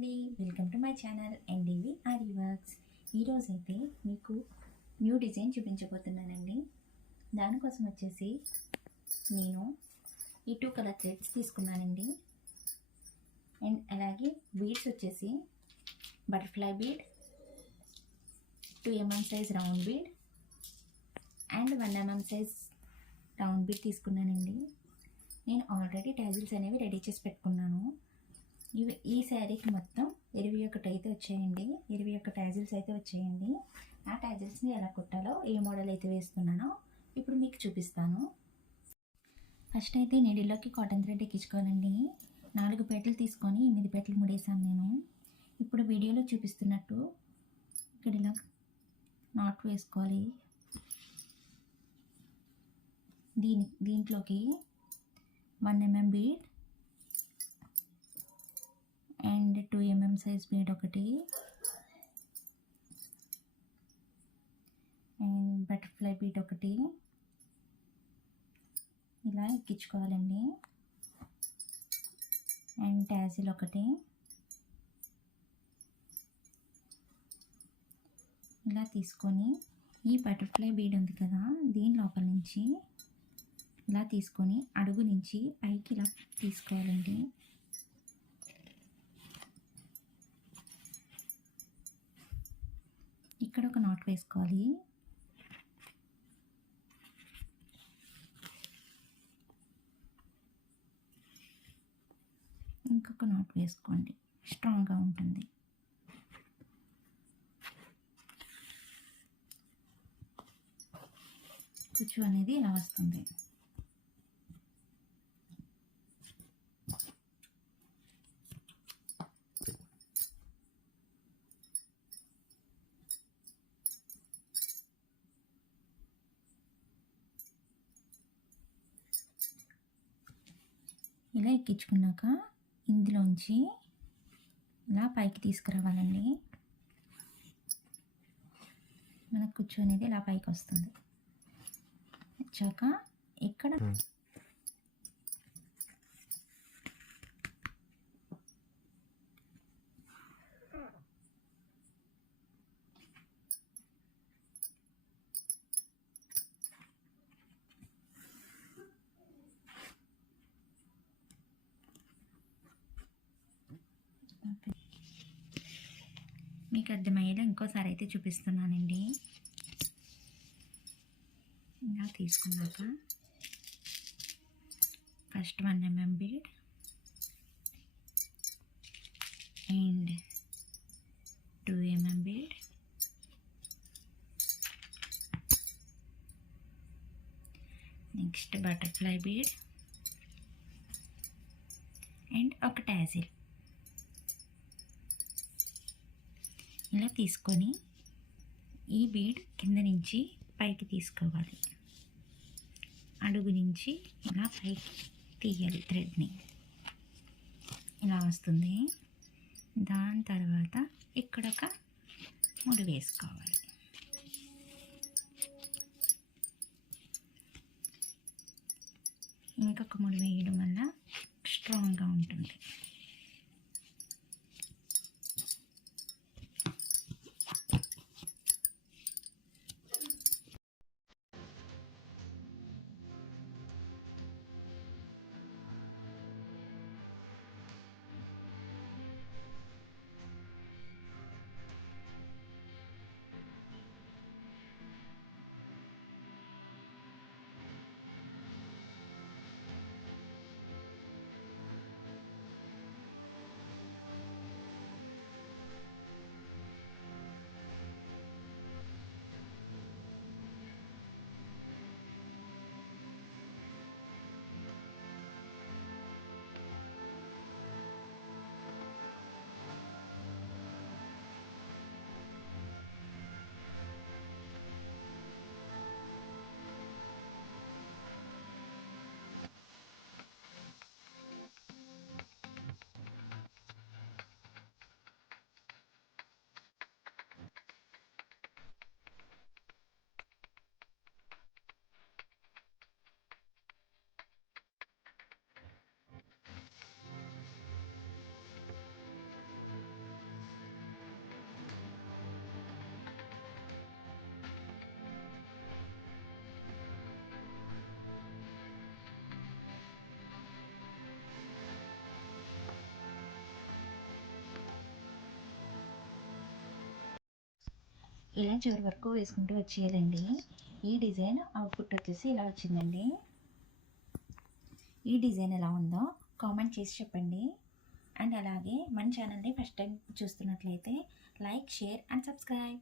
అండి. Welcome to my channel NDV R works ఈరోజైతే మీకు న్యూ డిజైన్ చూపించబోతున్నానండి. దానికోసం వచ్చేసి నేను ఈ టూ కలర్ థ్రెడ్స్ తీసుకున్నానండి. అండ్ అలాగే బీడ్స్ వచ్చేసి butterfly bead two MM size round bead and one MM size round bead తీసుకున్నానండి. నేను ఆల్రెడీ టైజిల్స్ అనేవి రెడీ చేసి పెట్టుకున్నాను. ఇవి ఈ శారీకి మొత్తం ఇరవై ఒకటి అయితే వచ్చాయండి. ఇరవై ఒక ట్యాజిల్స్ అయితే వచ్చాయండి. ఆ ట్యాజిల్స్ని ఎలా కుట్టాలో ఏ మోడల్ అయితే వేస్తున్నానో ఇప్పుడు మీకు చూపిస్తాను. ఫస్ట్ అయితే నీడిలోకి కాటన్ థ్రెడ్ ఎక్కించుకోవాలండి. నాలుగు పేటలు తీసుకొని ఎనిమిది పేటలు ముడేసాను నేను. ఇప్పుడు వీడియోలో చూపిస్తున్నట్టు ఇక్కడ ఇలా నాట్ వేసుకోవాలి. దీని దీంట్లోకి one MM bead size bead ఒకటి. అండ్ బటర్ఫ్లై బీడ్ ఒకటి. ఇలా ఎక్కించుకోవాలండి. అండ్ ట్యాజిల్ ఒకటి. ఇలా తీసుకొని ఈ బటర్ఫ్లై బీడ్ ఉంది కదా దీని లోపల నుంచి ఇలా తీసుకొని అడుగు నుంచి పైకి ఇలా తీసుకోవాలండి. ఇక్కడ ఒక నాట్ వేసుకోవాలి. ఇంకొక నాట్ వేసుకోండి. స్ట్రాంగ్గా ఉంటుంది. కుచ్చు అనేది ఇలా వస్తుంది. ఇలా ఎక్కించుకున్నాక ఇందులోంచి ఇలా పైకి తీసుకురావాలండి. మనకు కూర్చొనేది ఇలా పైకి వస్తుంది. వచ్చాక ఇక్కడ మీకు అర్థమయ్యేలా ఇంకోసారి అయితే చూపిస్తున్నానండి. ఇలా తీసుకున్నాక first one MM bead and two MM bead next butterfly bead and ఒక ట్యాజిల్ ఇలా తీసుకొని ఈ బీడ్ కింద నుంచి పైకి తీసుకోవాలి. అడుగు నుంచి ఇలా పైకి తీయాలి థ్రెడ్ని. ఇలా వస్తుంది. దాని తర్వాత ఇక్కడ ఒక ముడి వేసుకోవాలి. ఇంకొక ముడి వేయడం వల్ల స్ట్రాంగ్గా ఉంటుంది. ఇలా చివరి వరకు వేసుకుంటూ వచ్చేయాలండి. ఈ డిజైన్ అవుట్పుట్ వచ్చేసి ఇలా వచ్చిందండి. ఈ డిజైన్ ఎలా ఉందో కామెంట్ చేసి చెప్పండి. అండ్ అలాగే మన ఛానల్ని ఫస్ట్ టైం చూస్తున్నట్లయితే లైక్ షేర్ అండ్ సబ్స్క్రైబ్.